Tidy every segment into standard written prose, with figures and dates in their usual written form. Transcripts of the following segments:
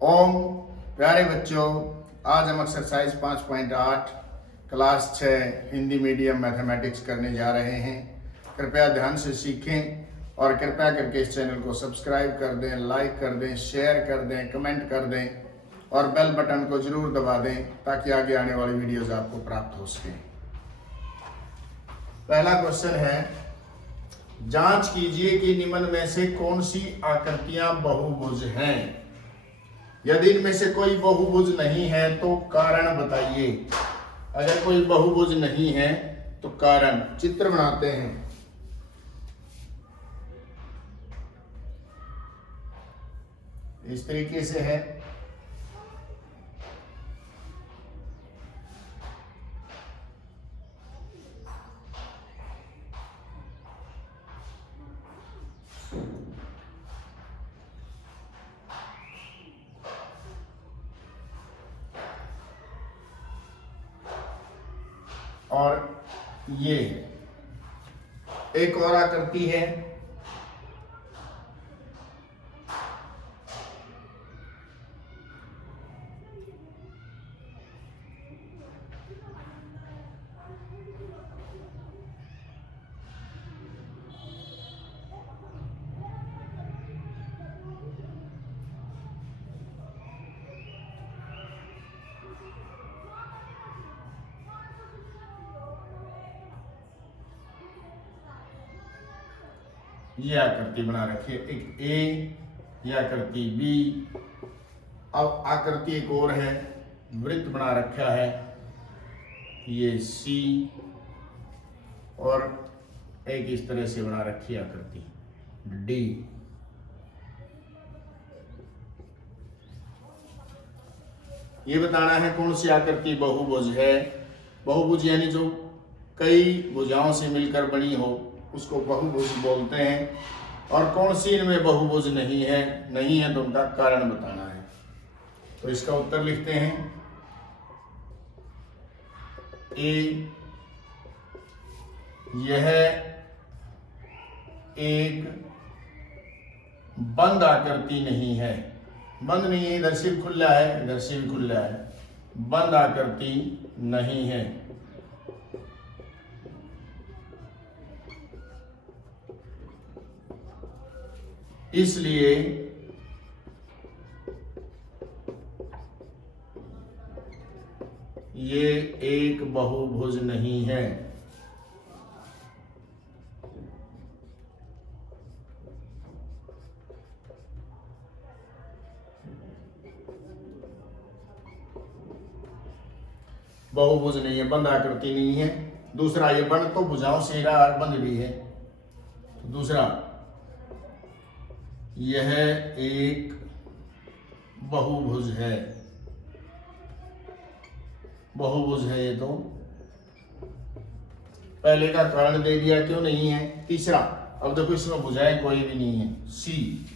ओम। प्यारे बच्चों, आज हम exercise 5.8 class 6 Hindi medium mathematics करने जा रहे हैं। कृपया ध्यान से सीखें और कृपया करके इस चैनल को सब्सक्राइब कर दें, लाइक कर दें, शेयर कर दें, कमेंट कर दें और बेल बटन को जरूर दबा दें ताकि आगे आने वाली वीडियोस आपको प्राप्त हो सकें। पहला क्वेश्चन है, जांच कीजिए कि निम्न में से कौन सी आकृतियां बहुभुज हैं। यदि इनमें से कोई बहुभुज नहीं है तो कारण बताइए। अगर कोई बहुभुज नहीं है तो कारण। चित्र बनाते हैं। इस तरीके से है। और ये एक और आकृति है। ये आकृति बना रखी है, एक ए, ये आकृति बी। अब आकृति एक और है, वृत्त बना रखा है, ये सी। और एक इस तरह से बना रखी है आकृति डी। ये बताना है कौन सी आकृति बहुभुज है। बहुभुज यानी जो कई भुजाओं से मिलकर बनी हो उसको बहुभुज बोलते हैं। और कौन सी इनमें बहुभुज नहीं है तो उनका कारण बताना है। तो इसका उत्तर लिखते हैं। ए, यह एक बंद आकृति नहीं है। बंद नहीं है, इधर से भी खुला है, इधर से भी खुला है। बंद आकृति नहीं है। इसलिए ये एक बहुभुज नहीं है। बहुभुज नहीं है, बंद आकृति नहीं है। दूसरा, ये बंद तो भुजाओं से रहा, बंद भी है। दूसरा, यह एक बहुभुज है। बहुभुज है ये तो। पहले का कारण दे दिया, क्यों नहीं है। तीसरा, अब देखो इसमें भुजाएं कोई भी नहीं है। सी,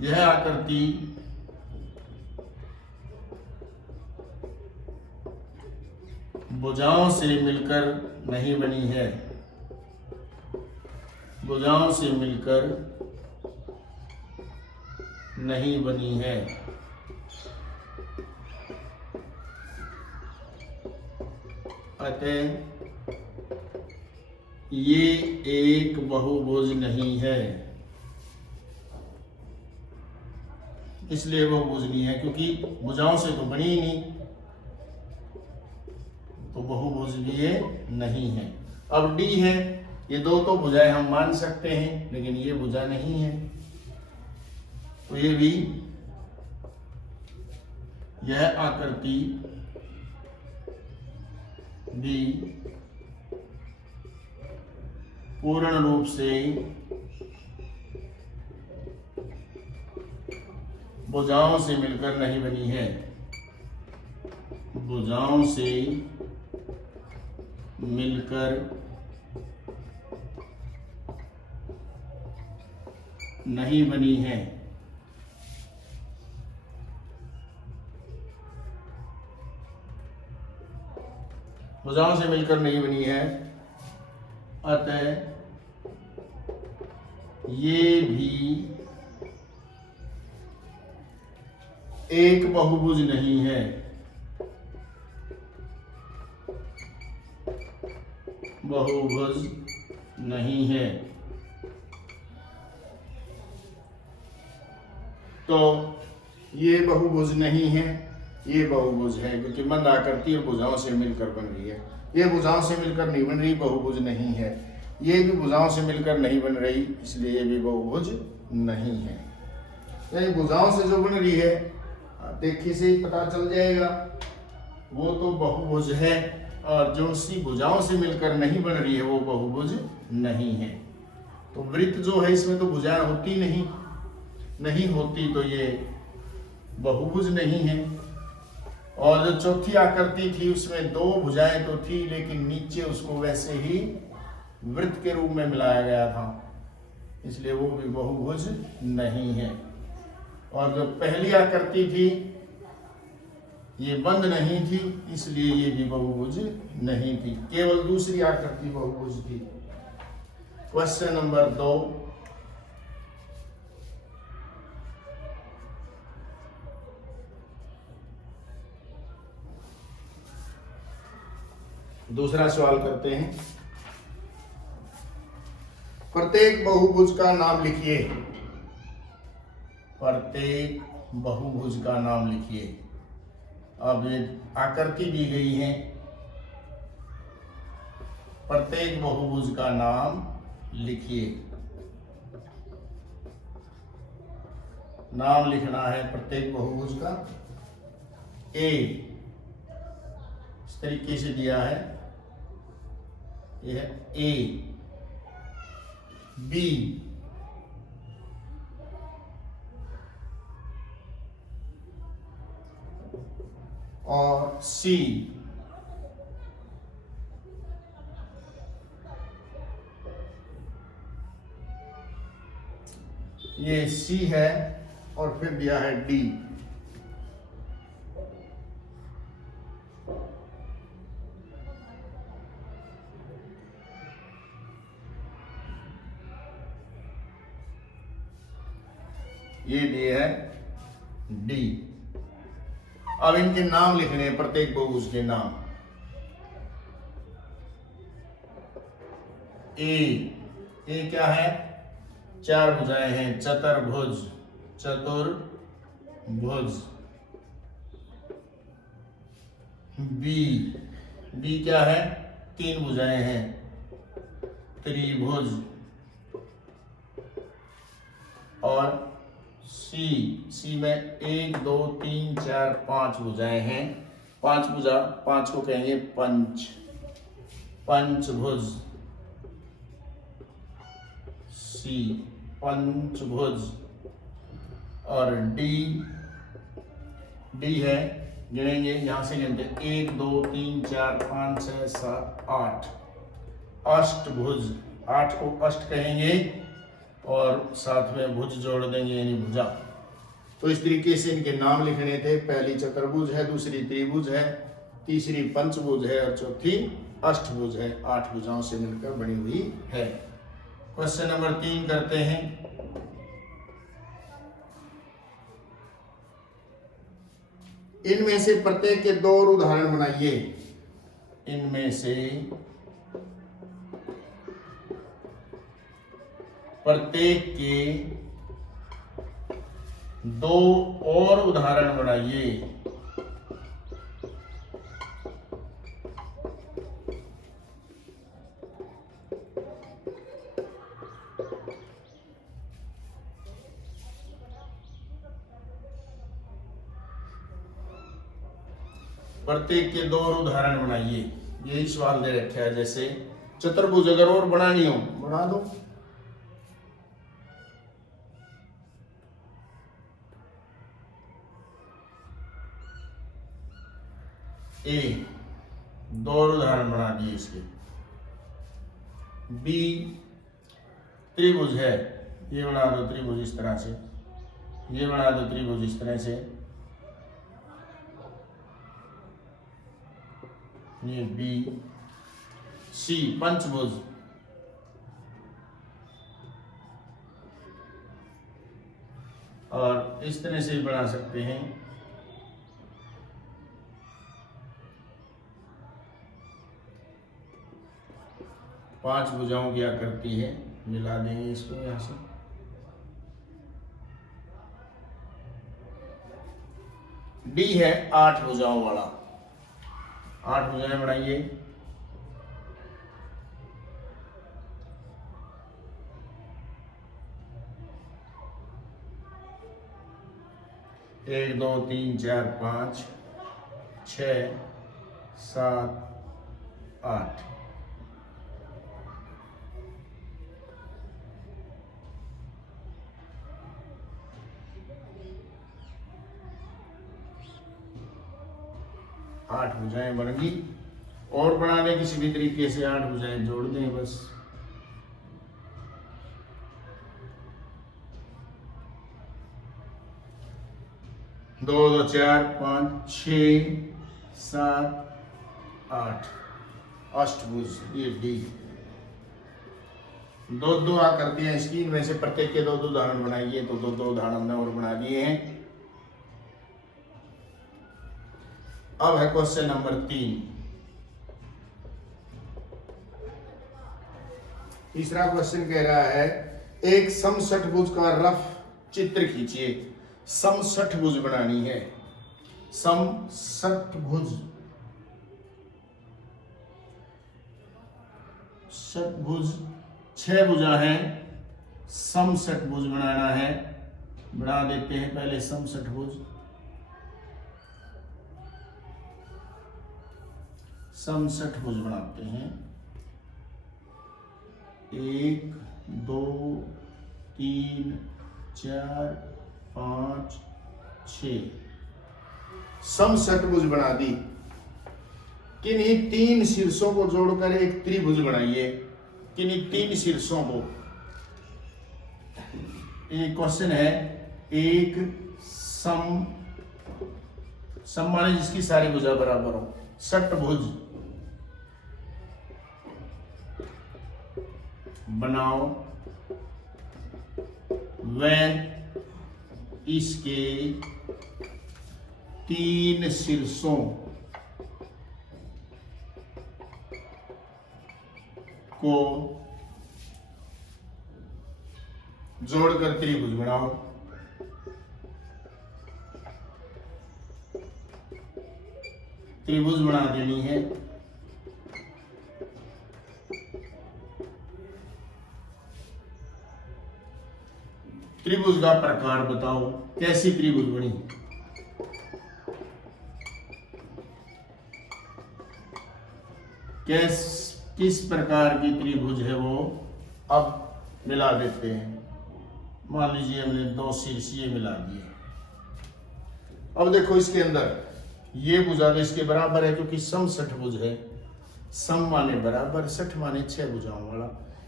यह आकृति भुजाओं से मिलकर नहीं बनी है। भुजाओं से मिलकर नहीं बनी है। अतः ये एक बहुभुज नहीं है। इसलिए बहुभुज नहीं है क्योंकि भुजाओं से तो बनी ही नहीं, तो बहुभुज भी ये नहीं है। अब डी है, ये दो तो भुजाएं हम मान सकते हैं लेकिन ये भुजा नहीं है, तो ये भी, यह आकृति भी पूर्ण रूप से भुजाओं से मिलकर नहीं बनी है। भुजाओं से मिलकर नहीं बनी है। भुजाओं से मिलकर नहीं बनी है, अतः ये भी एक बहुभुज नहीं है। बहुभुज नहीं है। तो ये बहुभुज नहीं है, ये बहुभुज है, क्योंकि मंद आकृति और भुजाओं से मिलकर बन रही है। ये भुजाओं से मिलकर नहीं बन रही, बहुभुज नहीं है। ये भी भुजाओं से मिलकर नहीं बन रही, इसलिए ये भी बहुभुज नहीं है। यानी भुजाओं से जो बन रही है, देखिए से ही पता चल जाएगा, वो तो बहुभुज है, और जो सी भुजाओं से मिलकर नहीं बन रही है वो बहुभुज नहीं है। तो वृत्त जो है इसमें तो भुजाएं होती नहीं होती, तो ये बहुभुज नहीं है। और जो चौथी आकृति थी उसमें दो भुजाएं तो थी, लेकिन नीचे उसको वैसे ही वृत्त के रूप में मिलाया गया था, इसलिए वो भी बहुभुज नहीं है। और जो पहली आकृति थी ये बंद नहीं थी, इसलिए ये भी बहुभुज नहीं थी, केवल दूसरी आकृति बहुभुज थी। क्वेश्चन नंबर 2, दूसरा सवाल करते हैं। प्रत्येक बहुभुज का नाम लिखिए। प्रत्येक बहुभुज का नाम लिखिए। अब ये आकृति दी गई है, प्रत्येक बहुभुज का नाम लिखिए। नाम लिखना है प्रत्येक बहुभुज का। ए इस तरीके से दिया है, यह है ए, बी, और सी। ये सी है और फिर दिया है डी। ये दिए है डी। अब इनके नाम लिखने हैं, प्रत्येक बहुभुज के नाम। ए क्या है? चार भुजाएं हैं, चतुर्भुज, चतुर्भुज। बी क्या है? तीन भुजाएं हैं, त्रिभुज। और सी में 1 2 3 4 5 भुजाएं हैं। पांच को कहेंगे पंचभुज। सी पंचभुज। और डी है, गिनेंगे यहां से गिनते 1 2 3 4 5 6 7 8, अष्टभुज। 8 को अष्ट कहेंगे और साथ में भुज जोड़ देंगे, यानी भुजा। तो इस तरीके से इनके नाम लिखने थे। पहली चतुर्भुज है, दूसरी त्रिभुज है, तीसरी पंचभुज है और चौथी अष्टभुज है। 8 भुजाओं से मिलकर बनी हुई है। क्वेश्चन नंबर 3 करते हैं। इनमें से प्रत्येक के 2 उदाहरण बनाइए। इनमें से प्रत्येक के 2 और उदाहरण बनाइए। प्रत्येक के 2 और उदाहरण बनाइए। यही सवाल दे रखा है। जैसे चतुर्भुज अगर और बनानी हो बना दो। ए 2 और उदाहरण बना दिए इसके। बी त्रिभुज है, ये बना दो त्रिभुज इस तरह से, ये बना दो त्रिभुज इस तरह से, ये बी। सी पंचभुज, और इस तरह से बना सकते हैं। 5 भुजाओं की आकृति है, मिला देंगे इसको यहाँ से। डी है 8 भुजाओं वाला, 8 भुजाएं बनाइए। एक, दो, तीन, चार, 5, 6, 7, 8। आठ भुजाएं बन गई। और बना दें किसी भी तरीके से, 8 भुजाएं जोड़ दें बस। दो, 2, 4, 5, 6, 7, 8 अष्टभुज, ये डी। दो आकृतियां इसकी, इनमें से प्रत्येक के 2 उदाहरण बनाइए। तो 2 उदाहरण हमने और बना दिए हैं। अब है क्वेश्चन नंबर 3। तीसरा क्वेश्चन कह रहा है एक समषटभुज का रफ चित्र खींचिए। समषटभुज बनानी है। समषटभुज, षटभुज 6 भुजा है, समषटभुज बनाना है। बना देते हैं पहले समषटभुज। समषटभुज बनाते हैं। 1, 2, 3, 4, 5, 6 समषटभुज बना दी। किन्हीं 3 शीर्षों को जोड़कर एक त्रिभुज बनाइए। किन्हीं 3 शीर्षों को, एक क्वेश्चन है, एक सम माने जिसकी सारी भुजा बराबर हो, षटभुज बनाओ when इसके 3 शीर्षों को जोड़कर त्रिभुज बनाओ। त्रिभुज बना देनी है। त्रिभुज का प्रकार बताओ, कैसी त्रिभुज बनी। किस प्रकार की त्रिभुज है वो, अब मिला देते हैं। मान लीजिए हमने 2 शीर्षीय मिला दिए। अब देखो इसके अंदर ये भुजा तो इसके बराबर है क्योंकि समषटभुज है। सम माने बराबर, षट माने 6 भुजाओं वाला,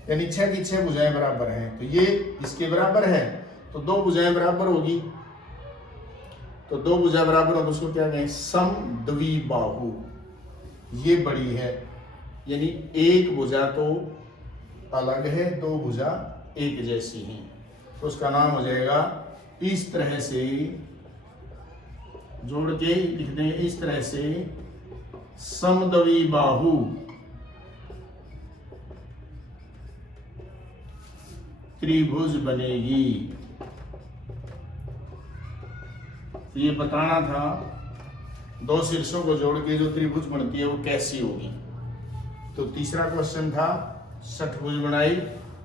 यानी 6 की 6 भुजाएं बराबर हैं। तो ये इसके बराबर है तो 2 भुजाएं बराबर होगी। तो 2 भुजा बराबर हो तो उसको क्या कहें, समद्विबाहु। ये बड़ी है, यानी एक भुजा तो अलग है, 2 भुजा एक जैसी हैं, तो उसका नाम हो जाएगा, इस तरह से जोड़ के लिख दें, इस तरह से समद्विबाहु त्रिभुज बनेगी। तो ये बताना था 2 शीर्षों को जोड़ के जो त्रिभुज बनती है वो कैसी होगी। तो तीसरा क्वेश्चन था, षटभुज बनाई,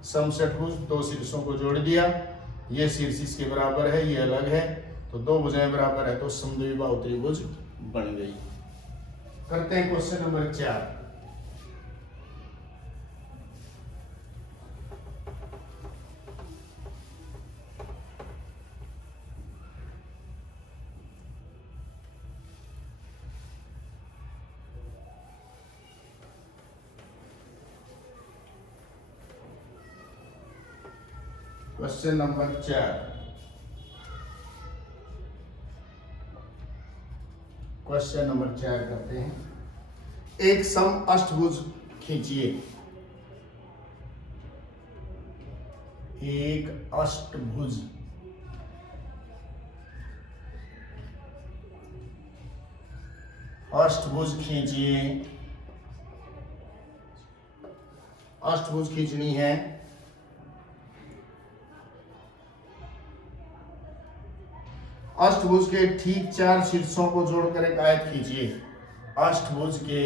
समषटभुज 2 शीर्षों को जोड़ दिया। ये शीर्ष इसके बराबर है, ये अलग है, तो 2 भुजाएं बराबर है तो समद्विबाहु त्रिभुज बन गई। करते हैं question number 4। Question number 4। Question number 4 करते हैं। एक सम अष्टभुज खींचिए। एक अष्टभुज, अष्टभुज खींचिए। अष्टभुज खींचनी है। अष्टभुज के ठीक 4 शीर्षों को जोड़कर एक आयत खींचिए। अष्टभुज के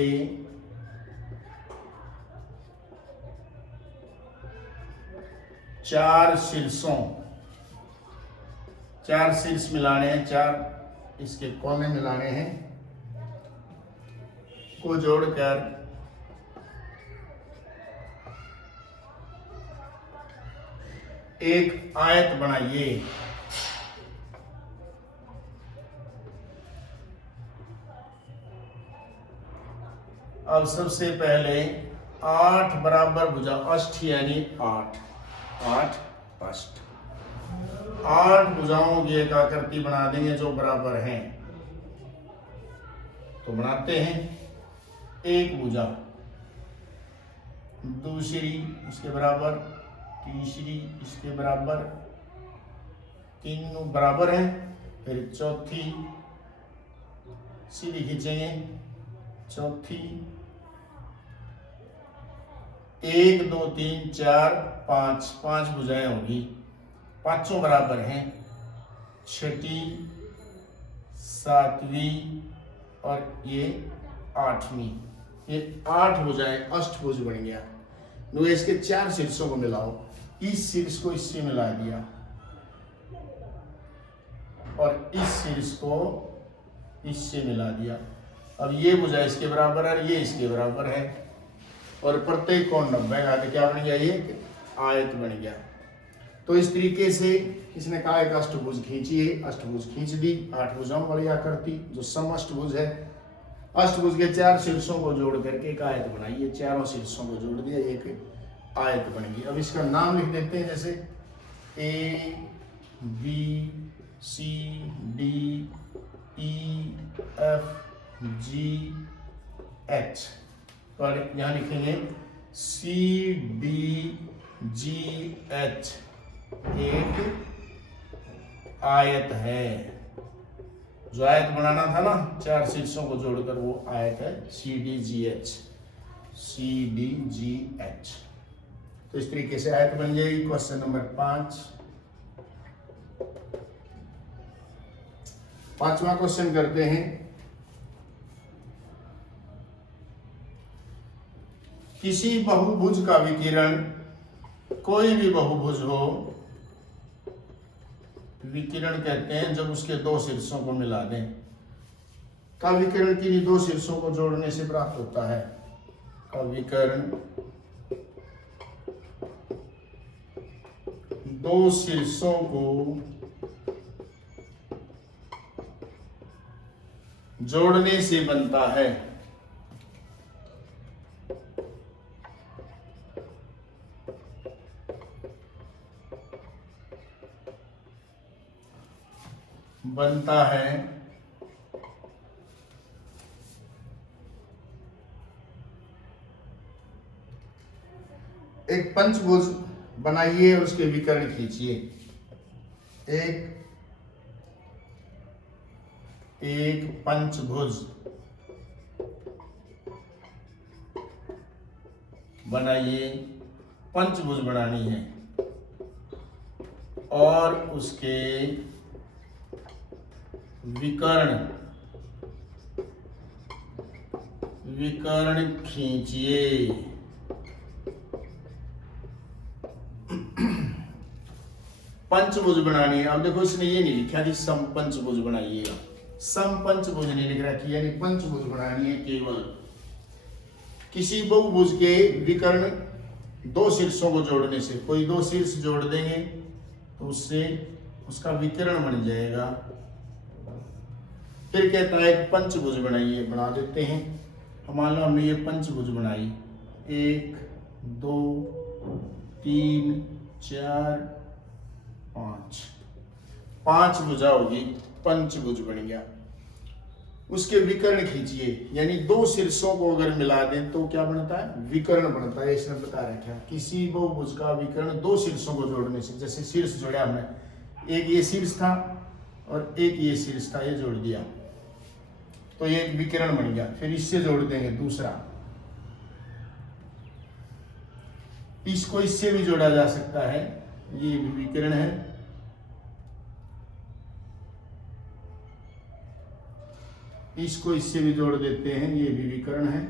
4 शीर्षों, 4 शीर्ष मिलाने हैं, 4 इसके कोने मिलाने हैं, को जोड़कर एक आयत बनाइए। अब सबसे पहले 8 बराबर भुजा, अष्ट यानी 8, 8 अष्ट, 8 भुजाओं की एक आकृति बना देंगे जो बराबर हैं। तो बनाते हैं। एक भुजा, दूसरी इसके बराबर, तीसरी इसके बराबर, तीनों बराबर हैं। फिर चौथी सीधी खींचेंगे, चौथी, 1 2 3 4 5, 5 भुजाएं होगी, पांचों बराबर हैं। छठी, सातवीं और ये 8वीं, ये 8 भुजाएं अष्टभुज बन गया। लो इसके 4 शीर्षों को मिलाओ, इस शीर्ष को इससे मिला दिया और इस शीर्ष को इससे मिला दिया। अब ये भुजा इसके बराबर है, ये इसके बराबर है और प्रत्येक कोण 90 का, तो क्या बन गया, ये आयत बन गया। तो इस तरीके से इसने कहा एक अष्टभुज खींचिए, अष्टभुज खींच दी, 8 भुजाओं वाली आकृति जो समअष्टभुज है। अष्टभुज के 4 शीर्षों को जोड़ करके एक आयत बनाइए, चारों शीर्षों को जोड़ दिया, एक आयत बनेगी। अब इसका नाम लिख देते हैं, जैसे A B C D E F G H, और यहाँ लिखेंगे C D G H, एक आयत है। जो आयत बनाना था ना 4 शीर्षों को जोड़कर, वो आयत है CDGH, CDGH। तो इस तरीके से आयत बन जाएगी। क्वेश्चन नंबर 5, 5वां क्वेश्चन करते हैं। किसी बहुभुज का विकिरण, कोई भी बहुभुज हो, विकिरण कहते हैं जब उसके 2 शीर्षों को मिला दें, का विकिरण किन्हीं 2 शीर्षों को जोड़ने से प्राप्त होता है। का विकिरण 2 शीर्षों को जोड़ने से बनता है। बनता है एक पंचभुज बनाइए और उसके विकर्ण खींचिए। एक पंचभुज बनाइए, पंचभुज बनानी है और उसके विकर्ण खींचिए। पंचभुज बनानी है। अब देखो इसने ये नहीं लिखा कि समपंचभुज बनाइएगा, समपंचभुज नहीं लिख रखी, यानी पंचभुज बनानी है। केवल किसी बहुभुज के विकर्ण 2 शीर्षों को जोड़ने से, कोई 2 शीर्ष जोड़ देंगे तो उससे उसका विकर्ण बन जाएगा। फिर कहता है एक पंचभुज बनाइए, बना देते हैं। मान लो हमने ये पंचभुज बनाई, 1 2 3 4 5, 5 भुजा होगी, पंचभुज बन गया। उसके विकर्ण खींचिए, यानी 2 शीर्षों को अगर मिला दें तो क्या बनता है, विकर्ण बनता है। इसने बता रखा है किसी बहुभुज का विकर्ण 2 शीर्षों को जोड़ने से। जैसे शीर्ष जोड़ा हमने, एक ये शीर्ष था और एक ये शीर्ष था, ये जोड़ दिया तो ये एक विकर्ण बन गया। फिर इससे जोड़ देंगे दूसरा, इसको इससे भी जोड़ा जा सकता है, ये भी विकर्ण है। इसको इससे भी जोड़ देते हैं, ये भी विकर्ण है।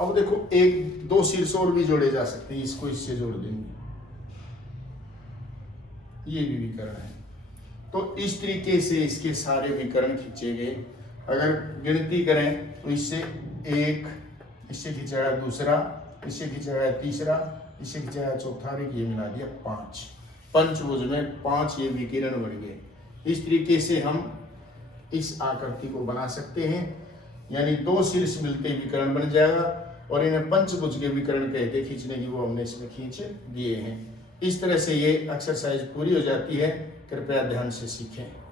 अब देखो एक दो शीर्ष और भी जोड़े जा सकते हैं, इसको इससे जोड़ देंगे, ये भी विकर्ण है। तो इस तरीके से इसके सारे विकर्ण खींचे गए। अगर गिनती करें तो इससे एक, इससे खींचा गया दूसरा, इससे खींचा गया तीसरा, इससे खींचा गया चौथा, और ये मिला दिया 5। पंचभुज में 5 ये विकिरण बन गए। इस तरीके से हम इस आकृति को बना सकते हैं, यानी 2 शीर्ष मिलते विकर्ण बन जाएगा, और इन्हें पंचभुज के विकर्ण कहते खींचने की, वो हमने इसमें खींच दिए हैं। इस तरह से ये एक्सरसाइज पूरी हो जाती है। कृपया ध्यान से सीखें।